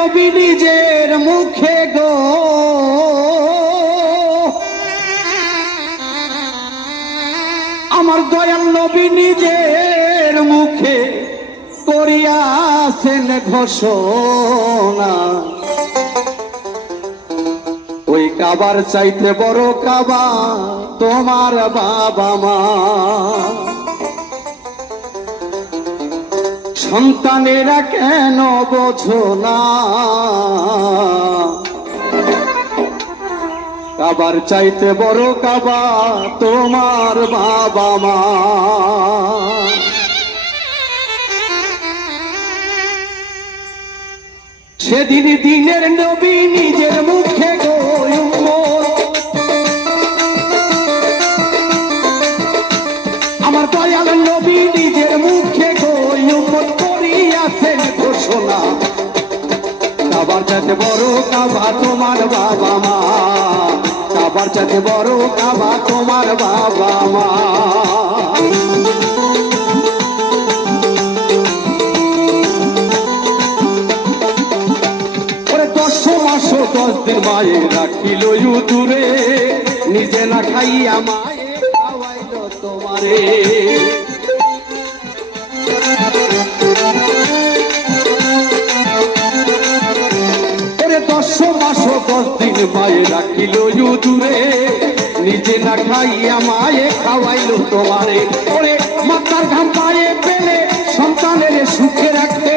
নবী নিজের মুখে গো আমার দয়াল নবী নিজের মুখে করিয়াছেন ঘোষণা ওই কাবার চাইতে বড় কাবা তোমার বাবা মা সন্তানেরা কেন বোঝো না কাবার চাইতে বড় কাবা তোমার বাবা মা সেদিন দিনের নবী নিজের মুখে গো আমার দয়াল নবী নিজের মুখে গো করিয়াছেন ঘোষণা কাবার চাইতে বড় কাবা তোমার বাবা মা কাবার চাইতে বড় কাবা তোমার বাবা মা ওরে 10 মাস 10 দিন মায়ে রাখিল দূরে নিজে না খাইয়া মায়ে খাওয়াইল তোমারে 10 মাস 10 দিন মায়ে রাখিল দূরে নিজে না খাইয়া মায়ে খাওয়াইল তোমারে ওরে মাতার ঘাম পায়ে পেলে সন্তানের সুখে রাখতে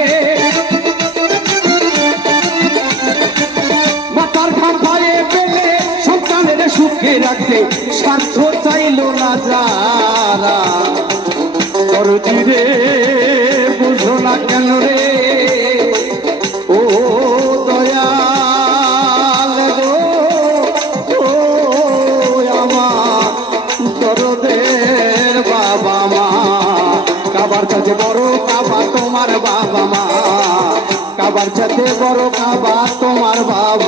মাতার ঘাম পায়ে পেলে সন্তানের সুখে রাখতে স্বার্থ চাইল না যারা দরদি রে বুঝো না কেন রে ও কাবার চাইতে বড় কাবা তোমার বাবা মা কাবার চাইতে বড় কাবা তোমার বাবা